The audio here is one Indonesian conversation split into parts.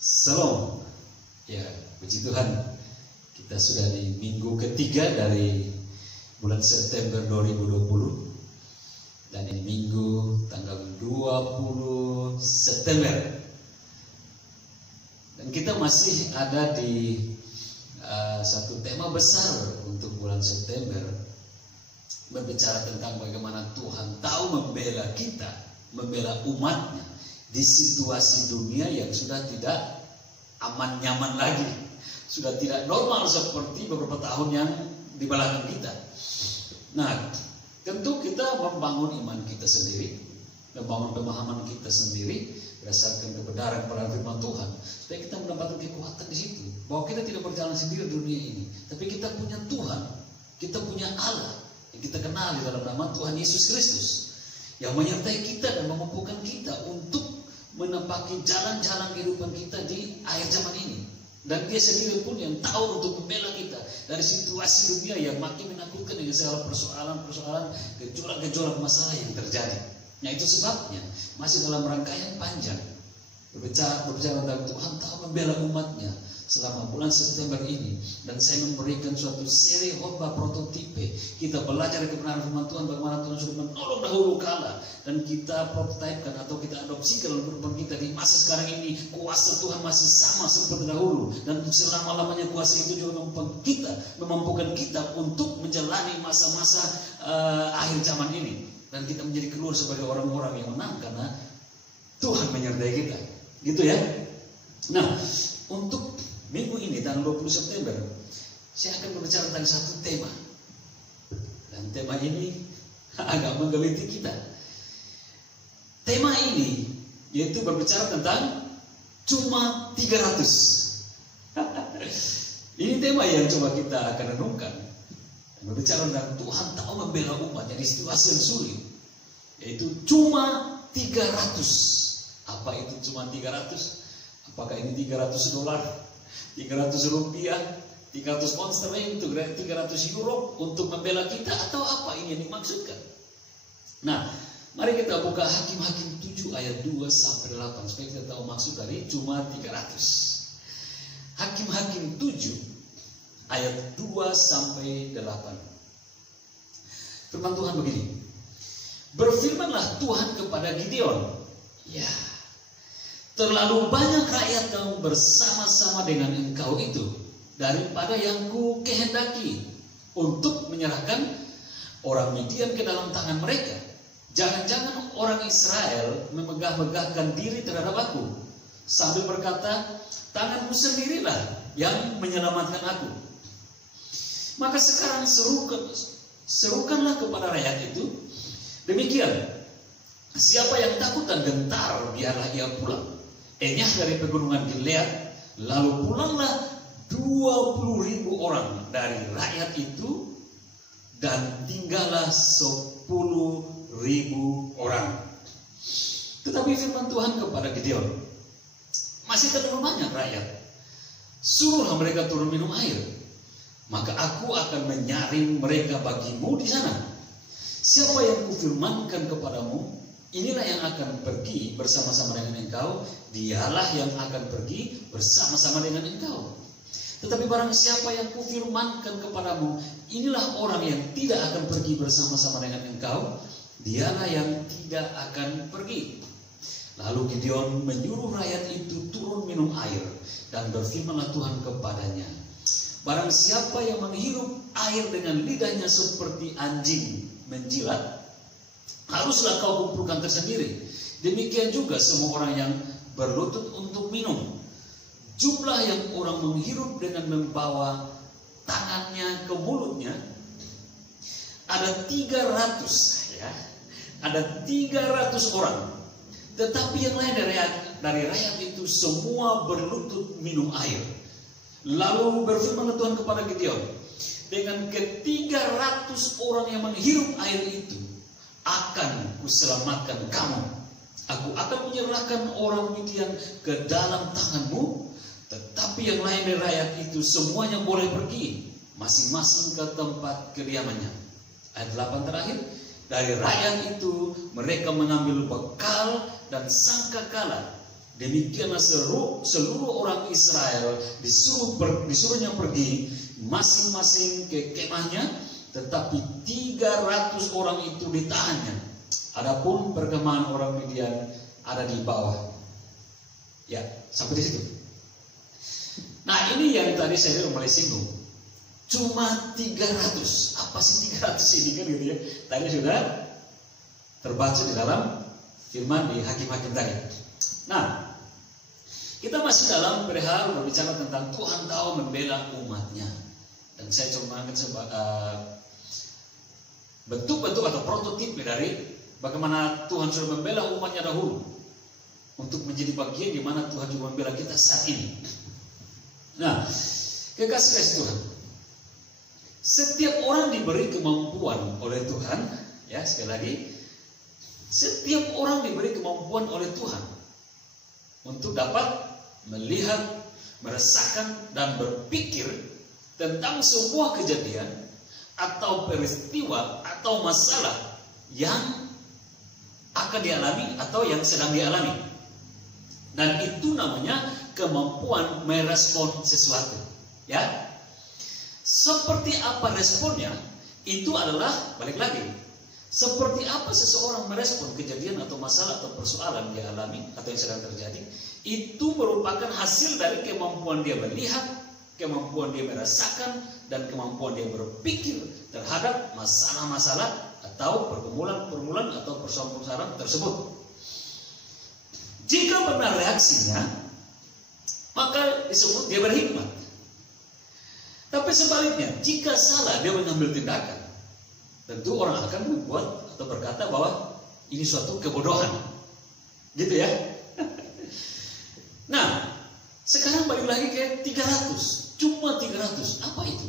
Shalom. Ya, puji Tuhan. Kita sudah di minggu ketiga dari bulan September 2020. Dan ini minggu tanggal 20 September. Dan kita masih ada di satu tema besar untuk bulan September. Berbicara tentang bagaimana Tuhan tahu membela kita, membela umatnya di situasi dunia yang sudah tidak aman nyaman lagi, sudah tidak normal seperti beberapa tahun yang di belakang kita. Nah, tentu kita membangun iman kita sendiri, membangun pemahaman kita sendiri berdasarkan kebenaran firman Tuhan, supaya kita mendapatkan kekuatan di situ, bahwa kita tidak berjalan sendiri di dunia ini, tapi kita punya Tuhan, kita punya Allah yang kita kenal di dalam nama Tuhan Yesus Kristus, yang menyertai kita dan memampukan kita untuk menempati jalan-jalan kehidupan kita di akhir zaman ini. Dan dia sendiri pun yang tahu untuk membela kita dari situasi dunia yang makin menakutkan dengan segala persoalan-persoalan, gejolak-gejolak masalah yang terjadi. Nah, itu sebabnya masih dalam rangkaian panjang berbicara tentang Tuhan tahu membela umatnya selama bulan September ini. Dan saya memberikan suatu seri khotbah prototipe. Kita belajar kebenaran firman Tuhan, bagaimana Tuhan sudah menolong dahulu kala, dan kita prototipekan atau kita adopsikan dalam kehidupan kita di masa sekarang ini. Kuasa Tuhan masih sama seperti dahulu, dan selama-lamanya kuasa itu juga memampukan kita untuk menjalani masa-masa akhir zaman ini, dan kita menjadi keluar sebagai orang-orang yang menang karena Tuhan menyertai kita, gitu ya. Nah, untuk minggu ini tanggal 20 September saya akan berbicara tentang satu tema, dan tema ini agak menggelitik kita. Tema ini yaitu berbicara tentang cuma 300. Ini tema yang coba kita akan renungkan, berbicara tentang Tuhan tahu membela umatnya di situasi yang sulit, yaitu cuma 300. Apa itu cuma 300? Apakah ini 300 dolar, 300 rupiah, 300 pound sterling, 300 euro untuk membela kita, atau apa ini yang dimaksudkan? Nah, mari kita buka Hakim-Hakim 7 ayat 2 sampai 8 supaya kita tahu maksud dari cuma 300. Hakim-Hakim 7 ayat 2 sampai 8. Firman Tuhan begini. Berfirmanlah Tuhan kepada Gideon, ya, terlalu banyak rakyat kamu bersama-sama dengan engkau itu daripada yang ku kehendaki untuk menyerahkan orang Midian ke dalam tangan mereka. Jangan-jangan orang Israel memegah-megahkan diri terhadap aku sambil berkata, tanganmu sendirilah yang menyelamatkan aku. Maka sekarang serukanlah kepada rakyat itu, demikian, siapa yang takut dan gentar biarlah ia pulang, enyah dari pegunungan Gilead. Lalu pulanglah 20.000 orang dari rakyat itu, dan tinggallah 10.000 orang. Tetapi firman Tuhan kepada Gideon, masih terlalu banyak rakyat, suruhlah mereka turun minum air, maka aku akan menyaring mereka bagimu di sana. Siapa yang kufirmankan kepadamu, inilah yang akan pergi bersama-sama dengan engkau, dialah yang akan pergi bersama-sama dengan engkau. Tetapi barang siapa yang kufirmankan kepadamu, inilah orang yang tidak akan pergi bersama-sama dengan engkau, dialah yang tidak akan pergi. Lalu Gideon menyuruh rakyat itu turun minum air, dan berfirmanlah Tuhan kepadanya, barang siapa yang menghirup air dengan lidahnya seperti anjing menjilat, haruslah kau kumpulkan tersendiri. Demikian juga semua orang yang berlutut untuk minum. Jumlah yang orang menghirup dengan membawa tangannya ke mulutnya ada 300, ya. Ada 300 orang. Tetapi yang lain dari rakyat itu semua berlutut minum air. Lalu berfirman Tuhan kepada Gideon, dengan ke-300 orang yang menghirup air itu akan kuselamatkan kamu. Aku akan menyerahkan orang Midian ke dalam tanganmu. Tetapi yang lain dari rakyat itu semuanya boleh pergi masing-masing ke tempat kediamannya. Ayat 8 terakhir. Dari rakyat itu mereka mengambil bekal dan sangkakala Demikianlah seluruh orang Israel disuruhnya pergi masing-masing ke kemahnya, tetapi 300 orang itu ditahannya. Adapun perkemahan orang Midian ada di bawah. Ya, sampai di situ. Nah, ini yang tadi saya mulai singgung. Cuma 300. Apa sih 300 ini kan gitu ya? Tadi sudah terbaca di dalam firman di Hakim-Hakim tadi. Nah, kita masih dalam perihal berbicara tentang Tuhan tahu membela umatnya. Dan saya coba bentuk-bentuk atau prototip dari bagaimana Tuhan sudah membela umatnya dahulu untuk menjadi bagian di mana Tuhan juga membela kita saat ini. Nah, kekasih Tuhan, setiap orang diberi kemampuan oleh Tuhan, ya sekali lagi, setiap orang diberi kemampuan oleh Tuhan untuk dapat melihat, merasakan, dan berpikir tentang sebuah kejadian atau peristiwa atau masalah yang akan dialami atau yang sedang dialami. Dan itu namanya kemampuan merespon sesuatu. Ya, seperti apa responnya, itu adalah, balik lagi, seperti apa seseorang merespon kejadian atau masalah atau persoalan yang dialami atau yang sedang terjadi, itu merupakan hasil dari kemampuan dia melihat, kemampuan dia merasakan, dan kemampuan dia berpikir terhadap masalah-masalah atau pergumulan-pergumulan atau persoalan-persoalan tersebut. Jika benar reaksinya, maka disebut dia berhikmat. Tapi sebaliknya, jika salah dia mengambil tindakan, tentu orang akan membuat atau berkata bahwa ini suatu kebodohan. Gitu ya. Nah, sekarang balik lagi ke 300. Cuma 300. Apa itu?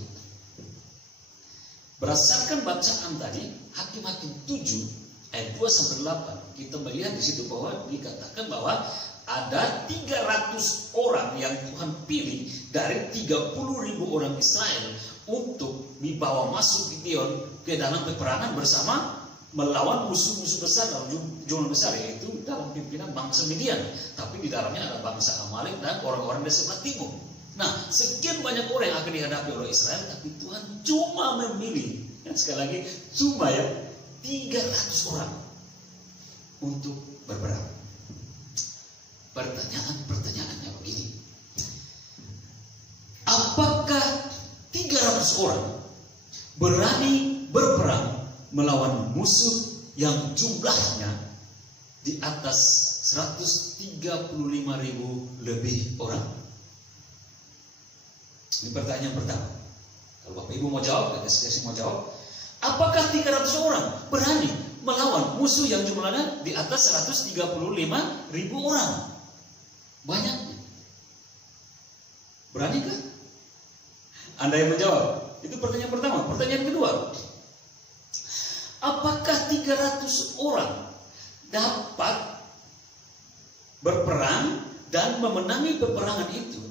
Berdasarkan bacaan tadi, Hakim-Hakim 7 ayat 2 sampai 8, kita melihat di situ bahwa dikatakan bahwa ada 300 orang yang Tuhan pilih dari 30.000 orang Israel untuk dibawa masuk Gideon ke dalam peperangan bersama melawan musuh-musuh besar dalam jumlah besar, yaitu dalam pimpinan bangsa Midian. Tapi di dalamnya ada bangsa Amalek dan orang-orang dari sebelah timur. Nah, sekian banyak orang yang akan dihadapi oleh Israel, tapi Tuhan cuma memilih, sekali lagi, cuma ya 300 orang untuk berperang. Pertanyaannya begini, apakah 300 orang berani berperang melawan musuh yang jumlahnya di atas 135.000 lebih orang? Ini pertanyaan pertama. Kalau Bapak Ibu mau jawab, kasih mau jawab. Apakah 300 orang berani melawan musuh yang jumlahnya di atas 135.000 orang? Banyaknya. Beranikah? Anda yang menjawab. Itu pertanyaan pertama. Pertanyaan kedua, apakah 300 orang dapat berperang dan memenangi peperangan itu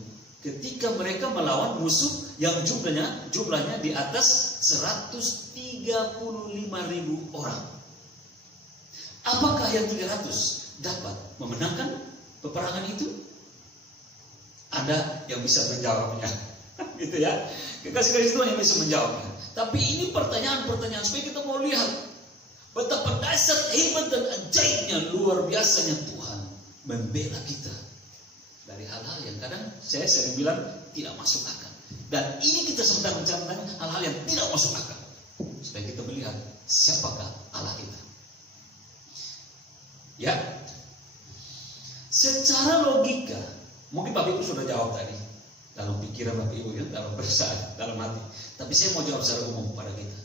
ketika mereka melawan musuh yang jumlahnya di atas 135.000 orang? Apakah yang 300 dapat memenangkan peperangan itu? Ada yang bisa menjawabnya. Gitu ya. Kekasih-kasih Tuhan yang bisa menjawabnya. Tapi ini pertanyaan-pertanyaan supaya kita mau lihat betapa dasar, hebat, dan ajaibnya, luar biasanya Tuhan membela kita dari hal-hal yang kadang saya sering bilang tidak masuk akal. Dan ini kita sedang menceritakan hal-hal yang tidak masuk akal supaya kita melihat siapakah Allah kita. Ya, secara logika, mungkin Bapak Ibu sudah jawab tadi dalam pikiran Bapak Ibu, ya, dalam perasaan, dalam hati. Tapi saya mau jawab secara umum pada kita.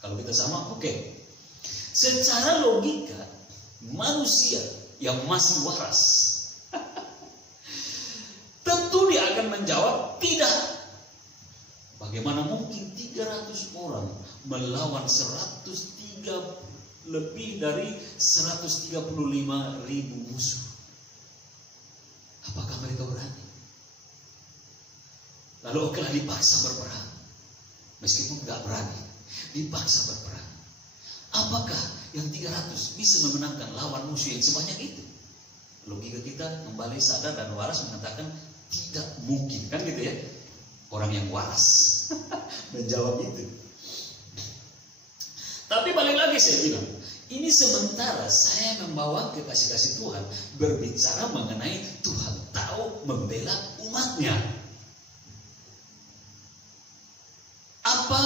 Kalau kita sama, oke. Secara logika, manusia yang masih waras tentu dia akan menjawab tidak. Bagaimana mungkin 300 orang melawan lebih dari 135.000 musuh? Apakah mereka berani? Lalu okelah dipaksa berperang. Meskipun gak berani, dipaksa berperang. Apakah yang 300 bisa memenangkan lawan musuh yang sebanyak itu? logika kita kembali sadar dan waras mengatakan tidak mungkin, kan gitu ya. Orang yang waras menjawab itu. Tapi balik lagi saya bilang, ini sementara saya membawa kekasih-kasih Tuhan berbicara mengenai Tuhan tahu membela umatnya. Apa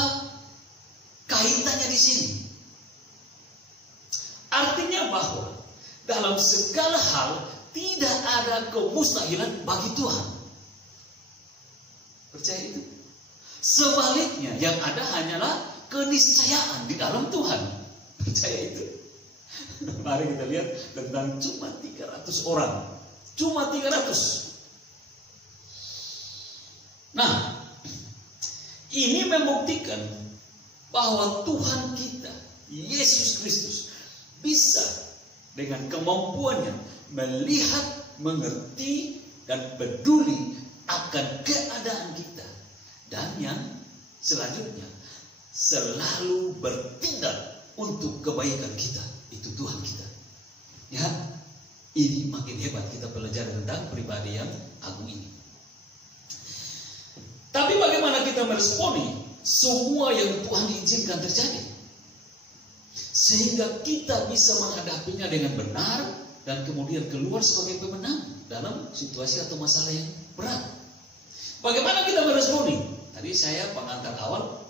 kaitannya di sini? Artinya bahwa dalam segala hal tidak ada kemustahilan bagi Tuhan. Percaya itu? Sebaliknya yang ada hanyalah keniscayaan di dalam Tuhan. Percaya itu? Mari kita lihat tentang cuma 300 orang. Cuma 300. Nah, ini membuktikan bahwa Tuhan kita, Yesus Kristus, bisa dengan kemampuannya melihat, mengerti, dan peduli akan keadaan kita. Dan yang selanjutnya, selalu bertindak untuk kebaikan kita. Itu Tuhan kita. Ya, ini makin hebat kita pelajari tentang pribadi yang agung ini. Tapi bagaimana kita meresponi semua yang Tuhan izinkan terjadi? Sehingga kita bisa menghadapinya dengan benar dan kemudian keluar sebagai pemenang dalam situasi atau masalah yang berat. Bagaimana kita meresponi? Tadi saya pengantar awal,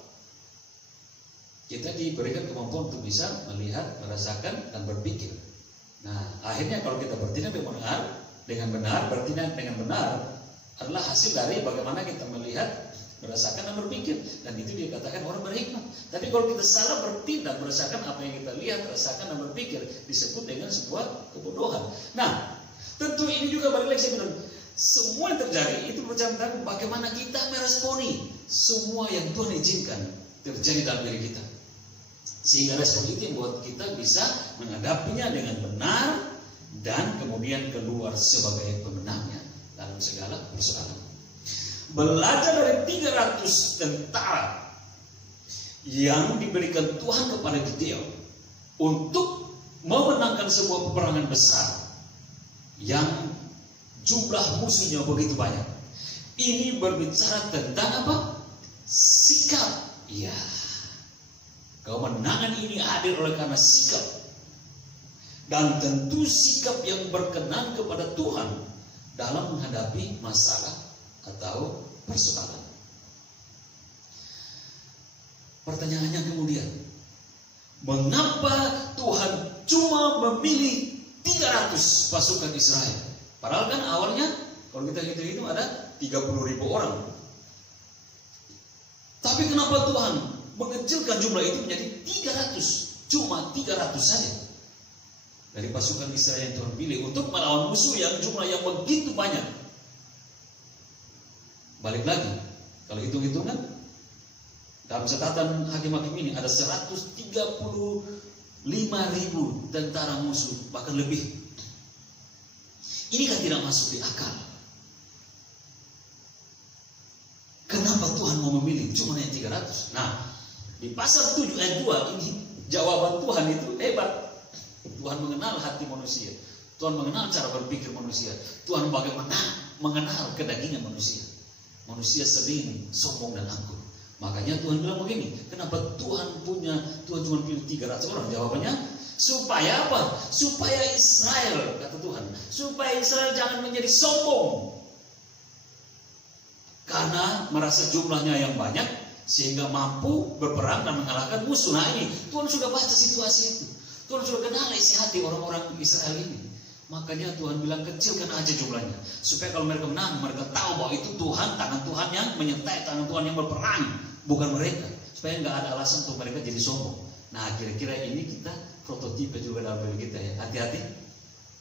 kita diberikan kemampuan untuk bisa melihat, merasakan, dan berpikir. Nah, akhirnya kalau kita bertindak dengan benar, bertindak dengan benar adalah hasil dari bagaimana kita melihat, merasakan, dan berpikir. Dan itu dikatakan orang berhikmat. Tapi kalau kita salah bertindak, merasakan apa yang kita lihat, rasakan, dan berpikir, disebut dengan sebuah kebodohan. Nah, tentu ini juga balik lagi saya bilang, semua yang terjadi itu berbicara tentang bagaimana kita meresponi semua yang Tuhan izinkan terjadi dalam diri kita. Sehingga respon itu yang buat kita bisa menghadapinya dengan benar dan kemudian keluar sebagai pemenangnya dalam segala persoalan. Belajar dari 300 tentara yang diberikan Tuhan kepada Gideon untuk memenangkan sebuah peperangan besar yang jumlah musuhnya begitu banyak. Ini berbicara tentang apa? Sikap. Ya, kemenangan ini hadir oleh karena sikap. Dan tentu sikap yang berkenan kepada Tuhan dalam menghadapi masalah atau persoalan. Pertanyaannya kemudian, mengapa Tuhan cuma memilih 300 pasukan Israel? Padahal kan awalnya kalau kita hitung ada 30.000 orang. Tapi kenapa Tuhan mengecilkan jumlah itu menjadi 300? Cuma 300 saja dari pasukan Israel yang Tuhan pilih untuk melawan musuh yang jumlah yang begitu banyak. Balik lagi, kalau hitung-hitungan dalam catatan hakim-hakim ini ada 135.000 tentara musuh, bahkan lebih. Ini kan tidak masuk di akal. Kenapa Tuhan mau memilih cuma yang 300? Nah, di pasal 7 ayat 2 ini jawaban Tuhan itu hebat. Tuhan mengenal hati manusia. Tuhan mengenal cara berpikir manusia. Tuhan bagaimana mengenal kedagingan manusia. Manusia sering sombong dan angkuh. Makanya Tuhan bilang begini, kenapa Tuhan cuma pilih 300 orang? Jawabannya, supaya apa? Supaya Israel, kata Tuhan, supaya Israel jangan menjadi sombong. Karena merasa jumlahnya yang banyak, sehingga mampu berperang dan mengalahkan musuh. Nah ini, Tuhan sudah baca situasi itu. Tuhan sudah kenal isi hati orang-orang Israel ini. Makanya Tuhan bilang kecilkan aja jumlahnya. Supaya kalau mereka menang, mereka tahu bahwa itu Tuhan, tangan Tuhan yang menyertai, tangan Tuhan yang berperang. Bukan mereka. Supaya nggak ada alasan untuk mereka jadi sombong. Nah kira-kira ini kita prototipe juga dalam diri kita ya. Hati-hati.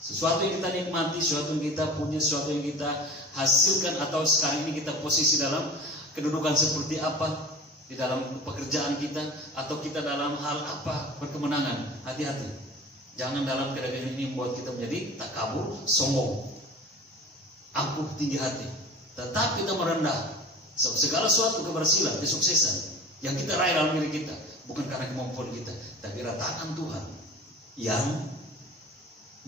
Sesuatu yang kita nikmati, sesuatu yang kita punya, sesuatu yang kita hasilkan, atau sekarang ini kita posisi dalam kedudukan seperti apa, di dalam pekerjaan kita, atau kita dalam hal apa berkemenangan. Hati-hati. Jangan dalam kedagingan ini membuat kita menjadi takabur, sombong, angkuh, tinggi hati. Tetap kita merendah. Segala suatu keberhasilan, kesuksesan yang kita raih dalam diri kita bukan karena kemampuan kita, tapi tangan Tuhan yang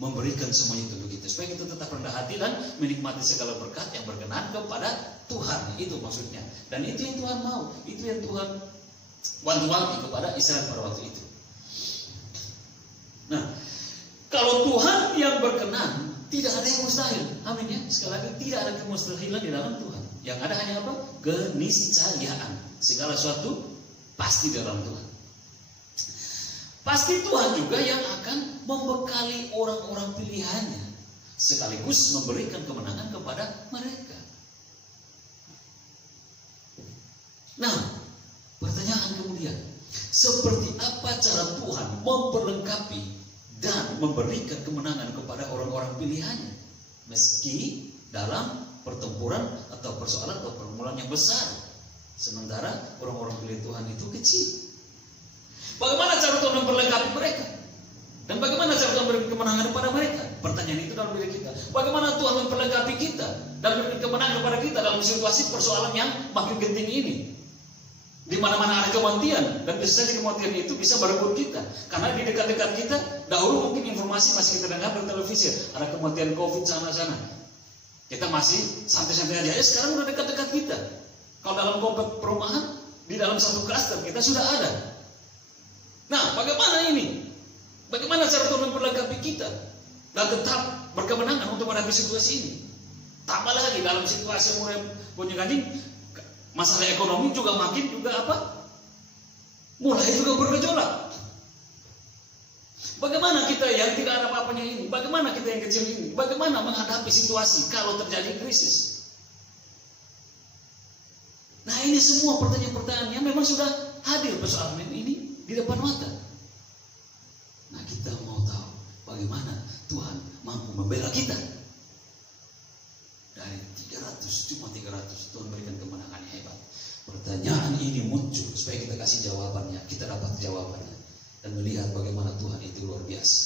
memberikan semuanya itu begitu, supaya kita tetap rendah hati dan menikmati segala berkat yang berkenan kepada Tuhan. Itu maksudnya. Dan itu yang Tuhan mau, itu yang Tuhan wanti-wanti kepada Israel pada waktu itu. Nah, kalau Tuhan yang berkenan, tidak ada yang mustahil. Amin ya. Sekali lagi, tidak ada kemustahilan di dalam Tuhan. Yang ada hanya apa? Keniscayaan. Segala sesuatu pasti dalam Tuhan. Pasti Tuhan juga yang akan membekali orang-orang pilihannya, sekaligus memberikan kemenangan kepada mereka. Nah, pertanyaan kemudian, seperti apa cara Tuhan memperlengkapi dan memberikan kemenangan kepada orang-orang pilihannya, meski dalam pertempuran atau persoalan atau pergumulan yang besar, sementara orang-orang pilih Tuhan itu kecil? Bagaimana cara Tuhan memperlengkapi mereka? Dan bagaimana cara Tuhan memberikan kemenangan kepada mereka? Pertanyaan itu dalam diri kita. Bagaimana Tuhan memperlengkapi kita dan memberikan kemenangan kepada kita dalam situasi persoalan yang makin genting ini? Di mana-mana ada kematian, dan bisa saja kematian itu bisa merebut kita. Karena di dekat-dekat kita, dahulu mungkin informasi masih kita dengar di televisi, ada kematian COVID sana-sana. Kita masih santai-santai aja. Sekarang udah dekat-dekat kita. Kalau dalam komplek perumahan, di dalam satu klaster kita sudah ada. Nah, bagaimana ini? Bagaimana cara Tuhan memperlengkapi kita dan tetap berkemenangan untuk menghadapi situasi ini? Tambah lagi dalam situasi mulai bunyi-bunyi, masalah ekonomi juga makin juga apa? Mulai juga bergejolak. Bagaimana kita yang tidak ada apa-apanya ini? Bagaimana kita yang kecil ini? Bagaimana menghadapi situasi kalau terjadi krisis? Nah, ini semua pertanyaan-pertanyaan yang memang sudah hadir persoalan ini di depan mata. Nah, kita mau tahu bagaimana Tuhan mampu membela kita. Dari 300, cuma 300 Tuhan berikan kemenangan yang hebat. Pertanyaan ini muncul supaya kita kasih jawabannya, kita dapat jawabannya dan melihat bagaimana Tuhan itu luar biasa.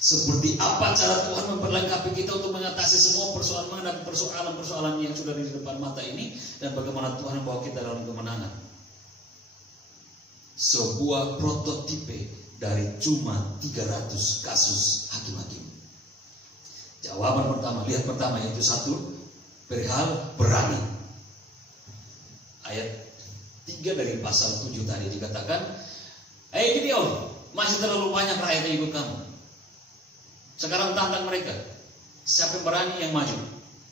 Seperti apa cara Tuhan memperlengkapi kita untuk mengatasi semua persoalan dan persoalan-persoalan yang sudah di depan mata ini, dan bagaimana Tuhan membawa kita dalam kemenangan. Sebuah prototipe dari cuma 300 kasus hakim-hakim. Jawaban pertama, lihat pertama, yaitu satu, perihal berani. Ayat 3 dari pasal 7 tadi dikatakan, Gideon, masih terlalu banyak rakyat yang ikut kamu. Sekarang tantang mereka. Siapa yang berani yang maju?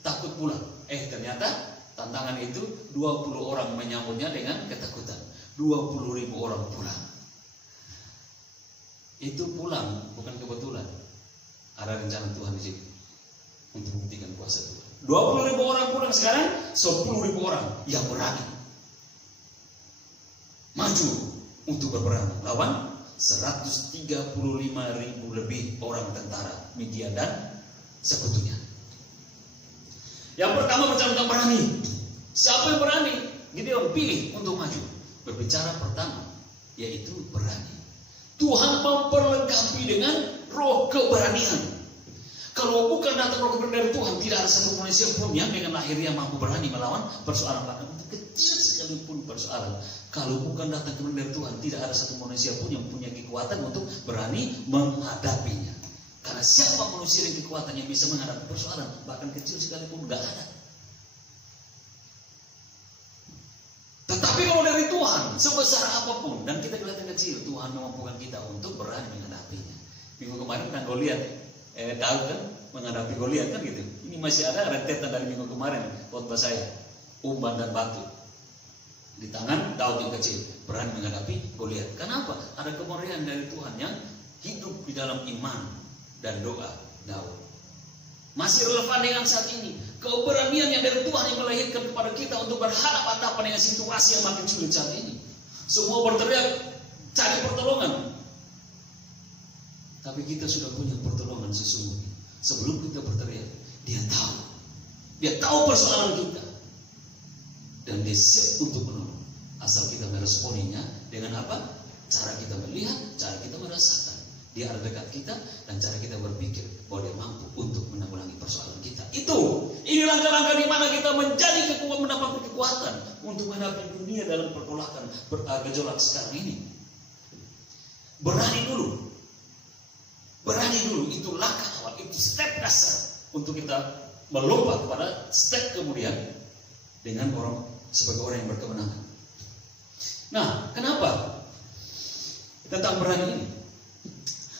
Takut pulang. Ternyata tantangan itu 20 orang menyambutnya dengan ketakutan. 20.000 orang pulang. Itu pulang bukan kebetulan. Ada rencana Tuhan di sini untuk membuktikan kuasa Tuhan. 20.000 orang pulang, sekarang 10.000 orang yang berani maju untuk berperang lawan 135.000 lebih orang tentara Midian dan sekutunya. Yang pertama bicara tentang berani. Siapa yang berani? Gideon pilih untuk maju. Berbicara pertama, yaitu berani. Tuhan memperlengkapi dengan roh keberanian. Kalau bukan datang roh keberanian dari Tuhan, tidak ada satu manusia pun yang dengan lahirnya mampu berani melawan persoalan bahkan kecil sekalipun persoalan. Kalau bukan datang keberanian dari Tuhan, tidak ada satu manusia pun yang punya kekuatan untuk berani menghadapinya. Karena siapa manusia yang kekuatan yang bisa menghadapi persoalan bahkan kecil sekalipun, gak ada. Tetapi kalau dari Tuhan, sebesar apapun, dan kita kelihatan kecil, Tuhan memampukan kita untuk berani menghadapinya. Minggu kemarin kan Goliat, Daud kan menghadapi Goliat kan gitu. Ini masih ada rentetan dari minggu kemarin khotbah saya, umpan dan batu di tangan Daud yang kecil, berani menghadapi Goliat. Kenapa? Ada kemurahan dari Tuhan yang hidup di dalam iman dan doa Daud. Masih relevan dengan saat ini. Keberanian yang dari Tuhan yang melahirkan kepada kita untuk berhadapan-hadapan dengan situasi yang makin sulit saat ini. Semua berteriak cari pertolongan. Tapi kita sudah punya pertolongan sesungguhnya. Sebelum kita berteriak, Dia tahu. Dia tahu persoalan kita. Dan Dia siap untuk menolong. Asal kita meresponinya dengan apa? Cara kita melihat, cara kita merasakan. Dia ada dekat kita, dan cara kita berpikir bahwa Dia mampu untuk menanggulangi persoalan kita. Ini langkah-langkah di mana kita menjadi mendapat kekuatan untuk menghadapi dunia dalam pergolakan gejolak sekarang ini. Berani dulu. Berani dulu, itu langkah awal, itu step dasar untuk kita melompat kepada step kemudian dengan orang sebagai orang yang berkemenangan. Nah, kenapa tentang berani ini?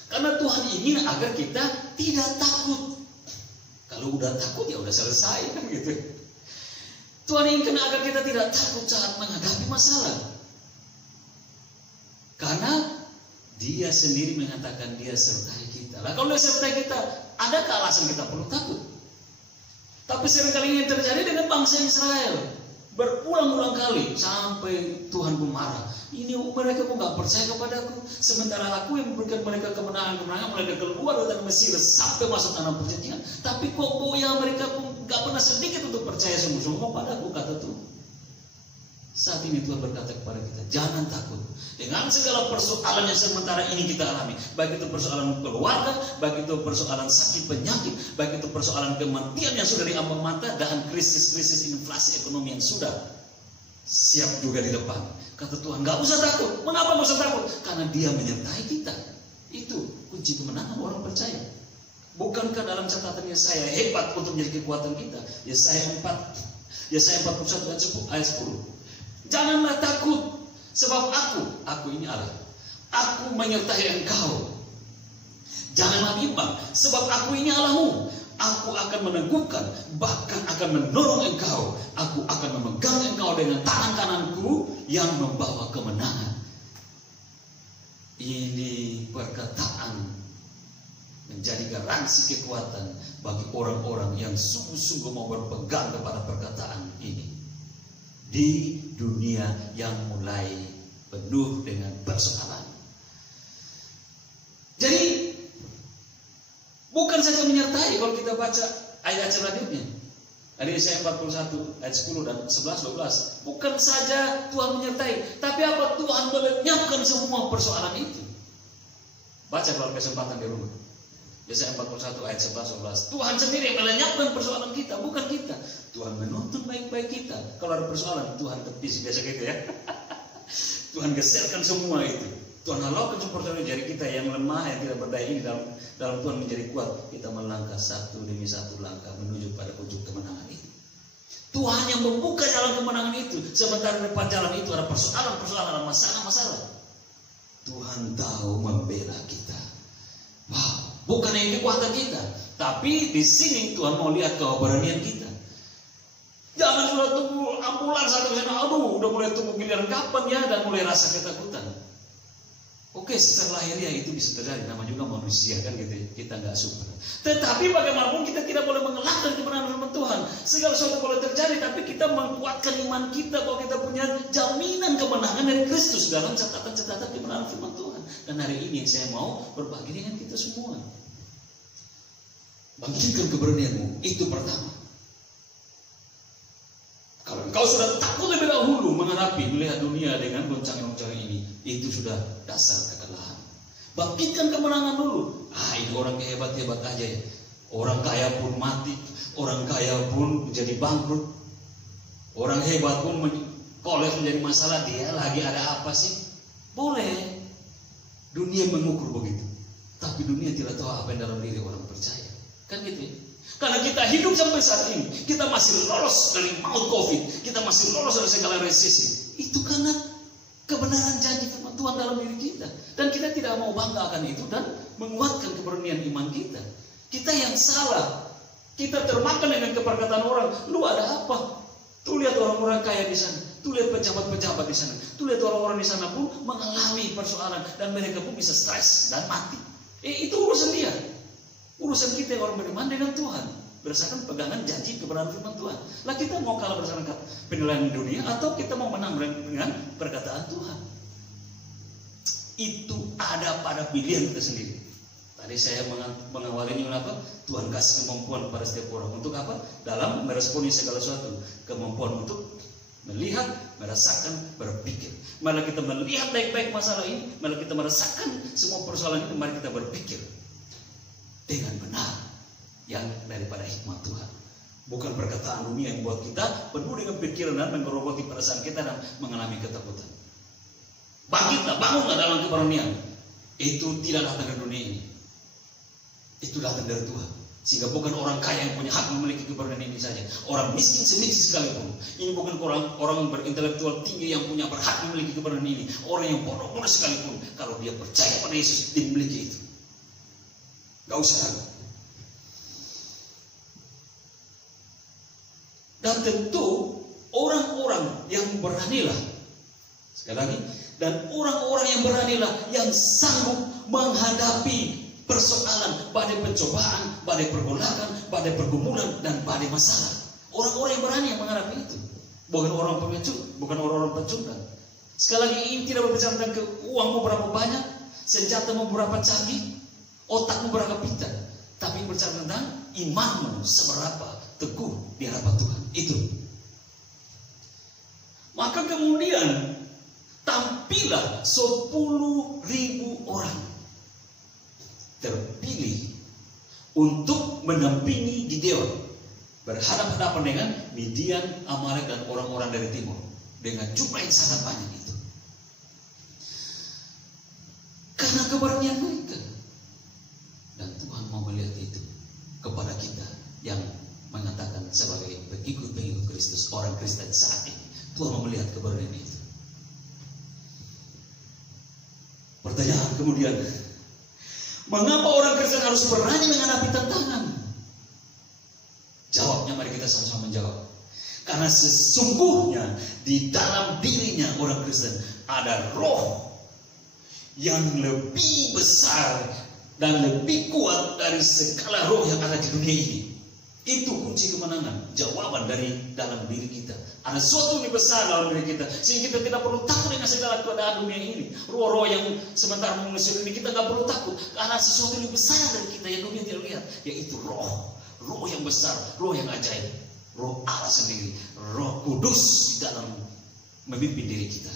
Karena Tuhan ingin agar kita tidak takut. Kalau udah takut ya udah selesai kan gitu. Tuhan ingin agar kita tidak takut saat menghadapi masalah. Karena Dia sendiri mengatakan Dia sertai kita. Lah kalau Dia sertai kita, adakah alasan kita perlu takut? Tapi seringkali ini terjadi dengan bangsa Israel. Berulang-ulang kali sampai Tuhan pun marah. Ini mereka kok gak percaya kepadaku, sementara aku yang memberikan mereka kemenangan-kemenangan, mereka keluar dari Mesir sampai masuk tanah perjanjian. Tapi kok goyah mereka pun gak pernah sedikit untuk percaya sungguh-sungguh padaku, kata Tuhan. Saat ini Tuhan berkata kepada kita, jangan takut dengan segala persoalan yang sementara ini kita alami, baik itu persoalan keluarga, baik itu persoalan sakit penyakit, baik itu persoalan kematian yang sudah diambang mata, dan krisis-krisis inflasi ekonomi yang sudah siap juga di depan. Kata Tuhan, gak usah takut. Mengapa gak usah takut? Karena Dia menyertai kita. Itu kunci kemenangan orang percaya. Bukankah dalam catatan Yesaya hebat untuk menjadi kekuatan kita? Yesaya 41 ayat 10. Janganlah takut, sebab aku ini Allah. Aku menyertai engkau. Janganlah bimbang, sebab aku ini Allahmu. Aku akan meneguhkan, bahkan akan menolong engkau. Aku akan memegang engkau dengan tangan kananku yang membawa kemenangan. Ini perkataan menjadi garansi kekuatan bagi orang-orang yang sungguh-sungguh mau berpegang kepada perkataan ini. Di dunia yang mulai penuh dengan persoalan. Jadi bukan saja menyertai kalau kita baca ayat selanjutnya. Dari Yesaya 41 ayat 10 dan 11 12. Bukan saja Tuhan menyertai, tapi apa? Tuhan melenyapkan semua persoalan itu. Baca kalau kesempatan di rumah. Yesaya 41 ayat 11 12. Tuhan sendiri yang melenyapkan persoalan kita, bukan kita. Tuhan menuntun baik-baik kita. Kalau ada persoalan, Tuhan tepis, biasa gitu ya. Tuhan geserkan semua itu. Tuhan halaukan persoalan dari kita yang lemah, yang tidak berdaya ini dalam Tuhan menjadi kuat. Kita melangkah satu demi satu langkah menuju pada ujung kemenangan itu. Tuhan yang membuka jalan kemenangan itu. Sementara di depan jalan itu ada persoalan-persoalan, ada masalah-masalah. Tuhan tahu membela kita. Wow. Bukan yang kekuatan kita, tapi di sini Tuhan mau lihat keberanian kita. Jangan sudah tunggu ambulan satu sana, aduh, udah mulai tunggu giliran kapan ya, dan mulai rasa ketakutan. Oke, secara lahiriah itu bisa terjadi, nama juga manusia kan gitu, kita nggak super. Tetapi bagaimanapun kita tidak boleh mengelakkan kebenaran firman Tuhan. Segala sesuatu boleh terjadi, tapi kita menguatkan iman kita kalau kita punya jaminan kemenangan dari Kristus dalam catatan-catatan kebenaran firman Tuhan. Dan hari ini saya mau berbagi dengan kita semua. Bangkitkan keberanianmu, itu pertama. Kalau engkau sudah takut lebih dahulu menghadapi melihat dunia dengan goncang-goncang ini, itu sudah dasar kekalahan. Bangkitkan kemenangan dulu. Ini orang hebat-hebat aja ya. Orang kaya pun mati, orang kaya pun menjadi bangkrut, orang hebat pun kolaps menjadi masalah. Dia lagi ada apa sih? Boleh. Dunia mengukur begitu, tapi dunia tidak tahu apa yang dalam diri orang percaya. Kan gitu ya? Karena kita hidup sampai saat ini, kita masih lolos dari maut COVID, kita masih lolos dari segala resesi. Itu karena kebenaran janji firman Tuhan dalam diri kita. Dan kita tidak mau bangga akan itu dan menguatkan keberanian iman kita. Kita yang salah, kita termakan dengan keperkataan orang. Lu ada apa? Tuh lihat orang-orang kaya di sana, tuh lihat pejabat-pejabat di sana, tuh lihat orang-orang di sana pun mengalami persoalan dan mereka pun bisa stres dan mati. Itu urusan dia. Urusan kita orang beriman dengan Tuhan berdasarkan pegangan janji kebenaran firman Tuhan. Lah kita mau kalah berdasarkan penilaian dunia atau kita mau menang dengan perkataan Tuhan? Itu ada pada pilihan kita sendiri. Tadi saya mengawali dengan apa? Tuhan kasih kemampuan pada setiap orang untuk apa? Dalam meresponi segala sesuatu. Kemampuan untuk melihat, merasakan, berpikir. Malah kita melihat baik-baik masalah ini, malah kita merasakan semua persoalan ini, mari kita berpikir dengan benar yang daripada hikmat Tuhan. Bukan perkataan dunia yang buat kita penuh dengan pikiran dan menggerogoti perasaan kita dan mengalami ketakutan. Bangkitlah, bangunlah dalam keberanian. Itu tidak datang dari dunia ini. Itu datang dari Tuhan. Sehingga bukan orang kaya yang punya hak memiliki keberanian ini saja. Orang miskin semiskin sekalipun. Ini bukan orang berintelektual tinggi yang punya berhak memiliki keberanian ini. Orang yang bodoh-bodoh sekalipun, kalau dia percaya pada Yesus, dia memiliki itu. Gak usah ragu. Dan tentu orang-orang yang beranilah, sekali lagi, dan orang-orang yang beranilah yang sanggup menghadapi persoalan, badai pencobaan, badai pergolakan, badai pergumulan, dan badai masalah. Orang-orang yang berani yang menghadapi itu. Bukan orang pengecut, bukan orang-orang pecundang. Sekali lagi, ini tidak berbicara tentang uangmu berapa banyak, senjatamu berapa canggih, otakmu berapa pintar, tapi berbicara tentang imanmu seberapa teguh di hadapan Tuhan. Itu. Maka kemudian tampillah 10.000 orang terpilih untuk mendampingi Gideon berhadapan-hadapan dengan Midian, Amalek, dan orang-orang dari timur dengan jumlah yang sangat banyak itu. Karena keberanian mereka. Dan Tuhan mau melihat itu kepada kita yang mengatakan sebagai pengikut-pengikut Kristus, orang Kristen saat ini. Tuhan mau melihat keberanian itu. Pertanyaan kemudian, mengapa orang Kristen harus berani menghadapi tantangan? Jawabnya mari kita sama-sama menjawab. Karena sesungguhnya di dalam dirinya orang Kristen ada roh yang lebih besar dan lebih kuat dari segala roh yang ada di dunia ini. Itu kunci kemenangan, jawaban dari dalam diri kita. Ada sesuatu yang besar dalam diri kita, sehingga kita tidak perlu takut dengan segala keadaan dunia ini. Roh-roh yang sementara mengusir ini, kita tidak perlu takut. Karena sesuatu yang besar dari kita yang dunia tidak lihat, yaitu roh. Roh yang besar, roh yang ajaib. Roh Allah sendiri, Roh Kudus di dalam memimpin diri kita.